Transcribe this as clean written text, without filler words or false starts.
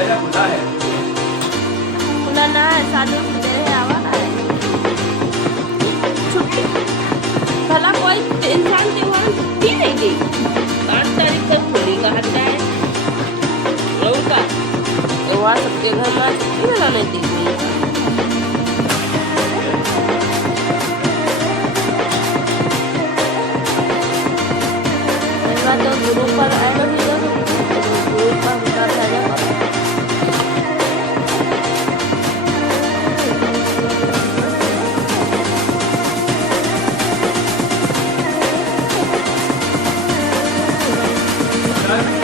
भैया खुला है। खुला ना है, 7 दिन से दे रहे आवा ना है छुट्टी। भला कोई इंसान त्योहार में छुट्टी नहीं दी। 8 तारीख तक होली का हत्या है और का त्योहार सबके घर में छुट्टी वाला नहीं दी गई। तो गुरु पर आएगा भी गुरु का विचार है। Gracias.